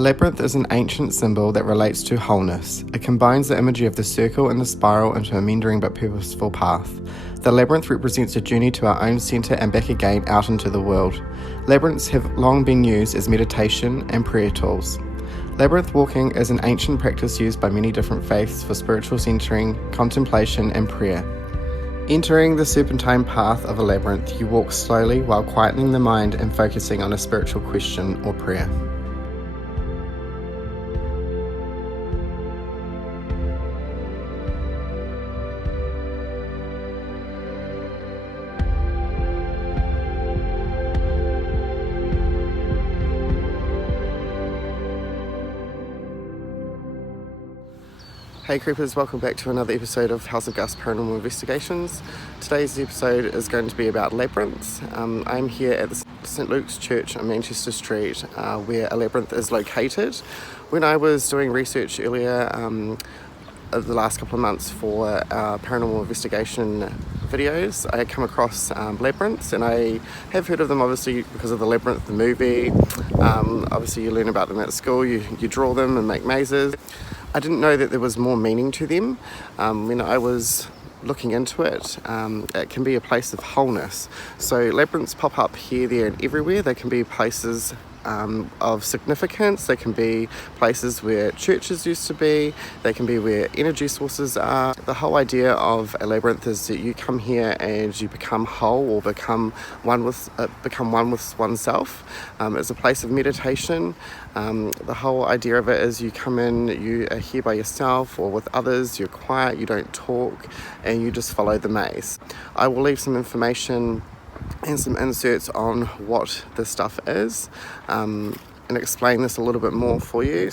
A labyrinth is an ancient symbol that relates to wholeness. It combines the imagery of the circle and the spiral into a meandering but purposeful path. The labyrinth represents a journey to our own centre and back again out into the world. Labyrinths have long been used as meditation and prayer tools. Labyrinth walking is an ancient practice used by many different faiths for spiritual centering, contemplation and prayer. Entering the serpentine path of a labyrinth, you walk slowly while quietening the mind and focusing on a spiritual question or prayer. Hey Creepers, welcome back to another episode of Haus Paranormal Investigations. Today's episode is going to be about labyrinths. I'm here at the St Luke's Church on Manchester Street, where a labyrinth is located. When I was doing research earlier the last couple of months for paranormal investigation videos, I had come across labyrinths, and I have heard of them obviously because of the Labyrinth, the movie. Obviously you learn about them at school, you draw them and make mazes. I didn't know that there was more meaning to them. When I was looking into it, it can be a place of wholeness. So labyrinths pop up here, there and everywhere. They can be places of significance. They can be places where churches used to be. They can be where energy sources are. The whole idea of a labyrinth is that you come here and you become whole, or become one with oneself. It's a place of meditation. The whole idea of it is you come in, you are here by yourself or with others, you're quiet, you don't talk, and you just follow the maze. I will leave some information and some inserts on what this stuff is, and explain this a little bit more for you.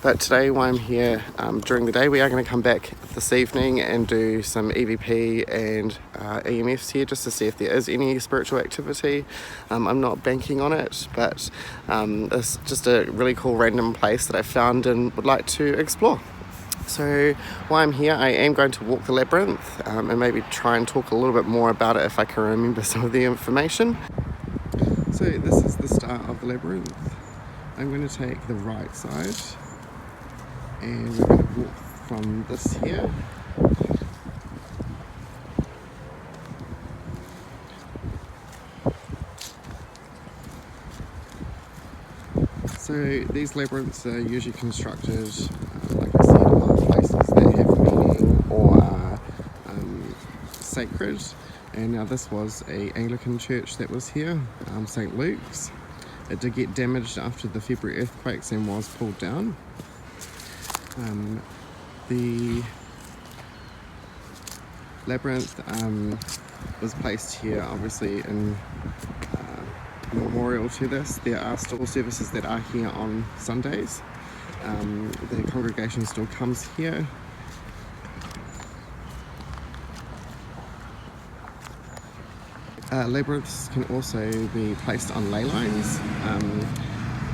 But today, while I'm here during the day, we are going to come back this evening and do some EVP and E.M.Fs here, just to see if there is any spiritual activity. I'm not banking on it, but it's just a really cool random place that I found and would like to explore. So while I'm here, I am going to walk the labyrinth and maybe try and talk a little bit more about it if I can remember some of the information. So this is the start of the labyrinth. I'm going to take the right side and we're going to walk from this here. So these labyrinths are usually constructed, like I said, in places that have meaning or are sacred. And now this was an Anglican church that was here, St Luke's. It did get damaged after the February earthquakes and was pulled down. The labyrinth was placed here obviously in memorial to this. There are still services that are here on Sundays. The congregation still comes here. Labyrinths can also be placed on ley lines.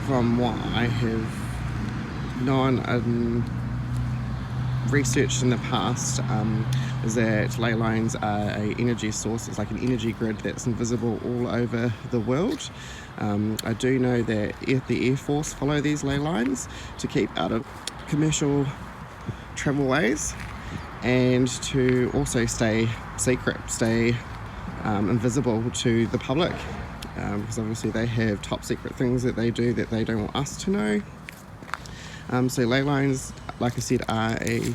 From what I have known and researched in the past, is that ley lines are an energy source. It's like an energy grid that's invisible all over the world. I do know that the Air Force follow these ley lines to keep out of commercial travelways, and to also stay secret, stay invisible to the public, because obviously they have top secret things that they do that they don't want us to know. So ley lines, like I said, are a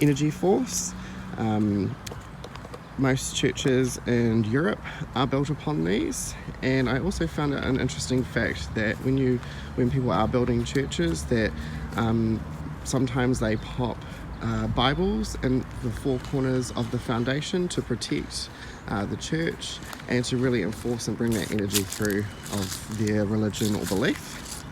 energy force. Most churches in Europe are built upon these, and I also found it an interesting fact that when people are building churches, that sometimes they pop Bibles in the four corners of the foundation to protect the church and to really enforce and bring that energy through of their religion or belief.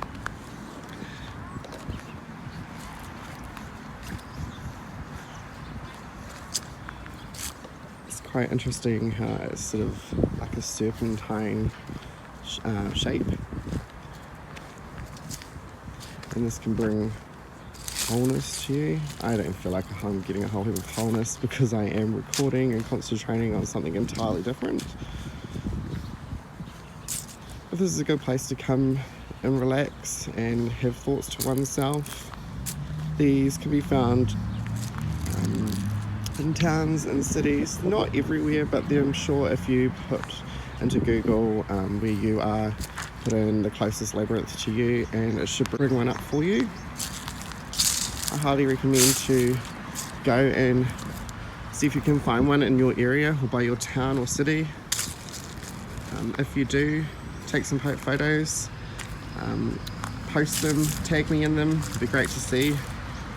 It's quite interesting how it's sort of like a serpentine shape, and this can bring wholeness to you. I don't feel like I'm getting a whole heap of wholeness because I am recording and concentrating on something entirely different. But this is a good place to come and relax and have thoughts to oneself. These can be found in towns and cities, not everywhere, but I'm sure if you put into Google where you are, put in the closest labyrinth to you and it should bring one up for you. I highly recommend to go and see if you can find one in your area or by your town or city. If you do, take some photos, post them, tag me in them, it'd be great to see.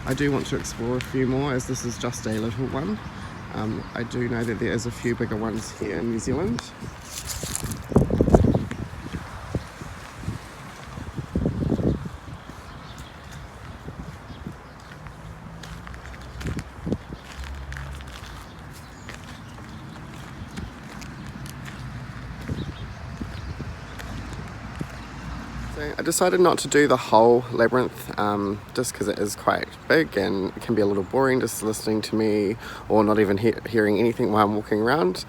I do want to explore a few more, as this is just a little one. I do know that there is a few bigger ones here in New Zealand. I decided not to do the whole labyrinth just because it is quite big and it can be a little boring just listening to me or not even hearing anything while I'm walking around.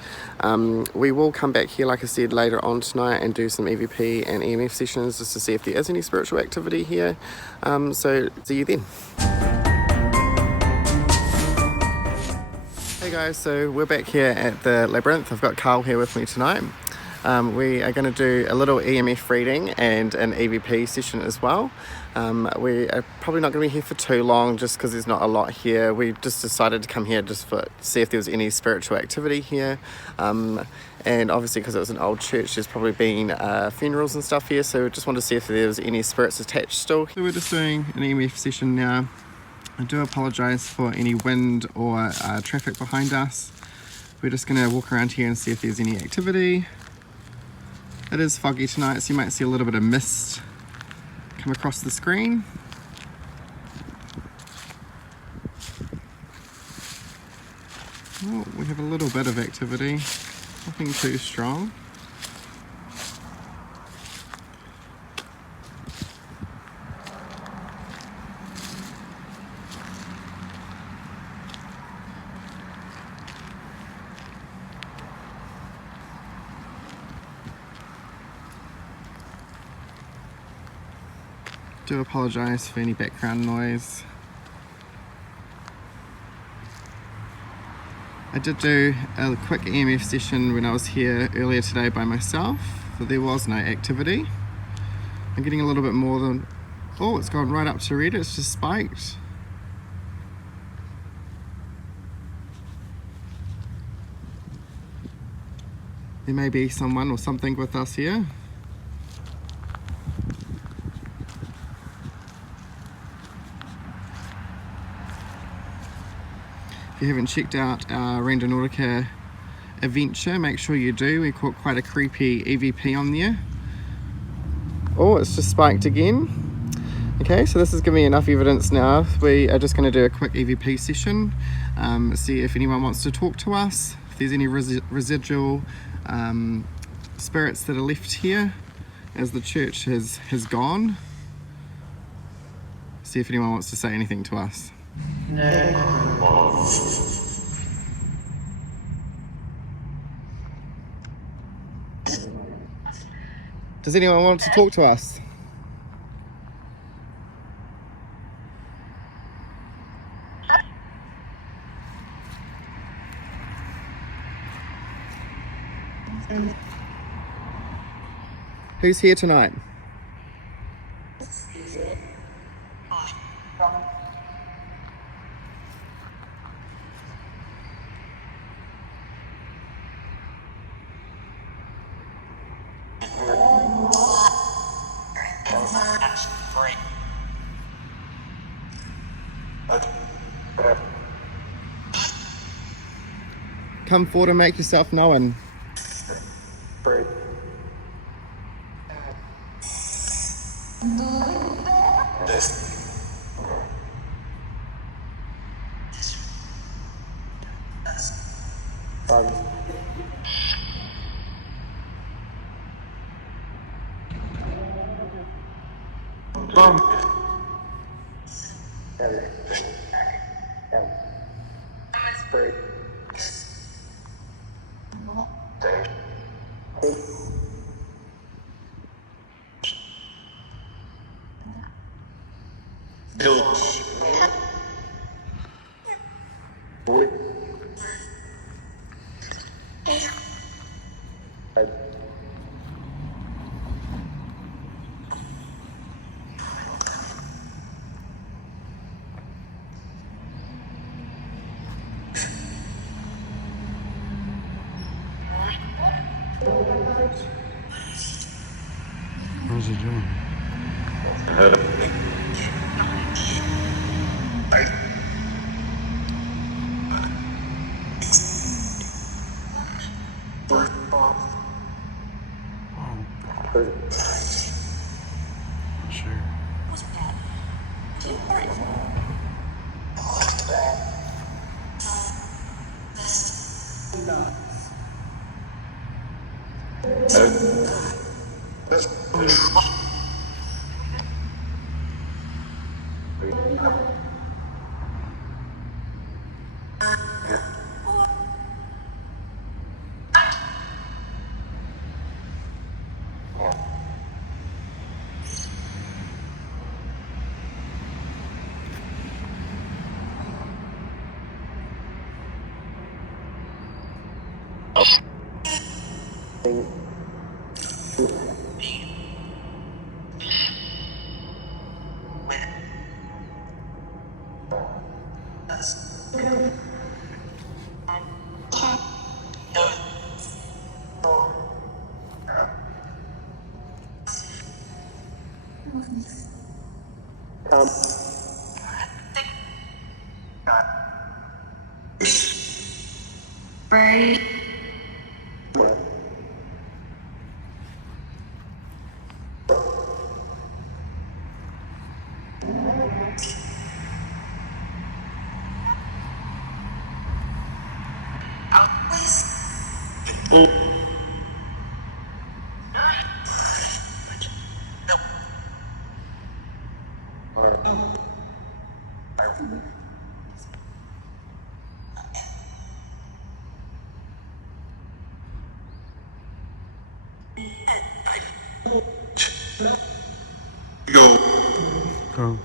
We will come back here, like I said, later on tonight and do some EVP and E.M.F sessions just to see if there is any spiritual activity here. So see you then. Hey guys, so we're back here at the Labyrinth. I've got Karl here with me tonight. We are going to do a little E.M.F reading and an EVP session as well. We are probably not going to be here for too long just because there's not a lot here. We just decided to come here just to see if there was any spiritual activity here. And obviously because it was an old church, there's probably been funerals and stuff here, so we just wanted to see if there was any spirits attached still. So we're just doing an E.M.F session now. I do apologise for any wind or traffic behind us. We're just going to walk around here and see if there's any activity. It is foggy tonight, so you might see a little bit of mist come across the screen. Oh, we have a little bit of activity, nothing too strong. Do apologise for any background noise. I did do a quick E.M.F session when I was here earlier today by myself, but there was no activity. I'm getting a little bit more than... Oh, it's gone right up to red, it's just spiked. There may be someone or something with us here. If you haven't checked out our Randonautica adventure, make sure you do. We caught quite a creepy EVP on there. Oh, it's just spiked again. Okay, so this is giving me enough evidence now. We are just going to do a quick EVP session, see if anyone wants to talk to us, if there's any residual spirits that are left here as the church has gone. See if anyone wants to say anything to us. Does anyone want to talk to us? Who's here tonight? Come forward and make yourself known. What's he doing? Sure. Go.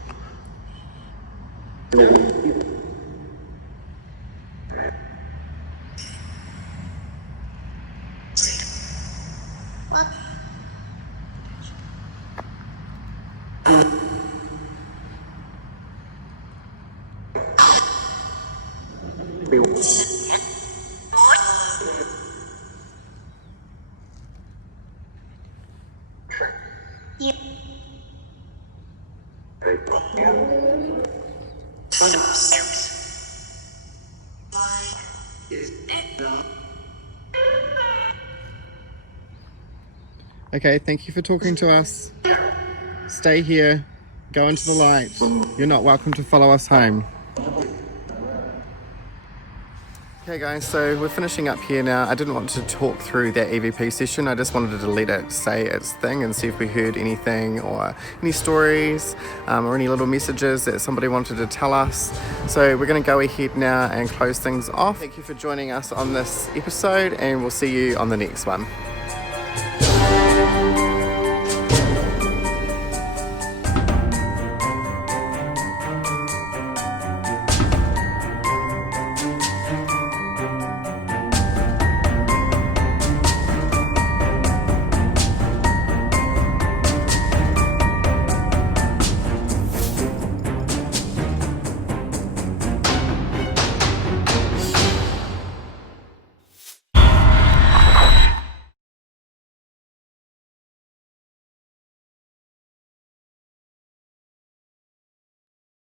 Okay, thank you for talking to us. Stay here. Go into the light. You're not welcome to follow us home. Okay guys, so we're finishing up here now. I didn't want to talk through that EVP session. I just wanted to let it say its thing and see if we heard anything or any stories or any little messages that somebody wanted to tell us. So we're going to go ahead now and close things off. Thank you for joining us on this episode, and we'll see you on the next one.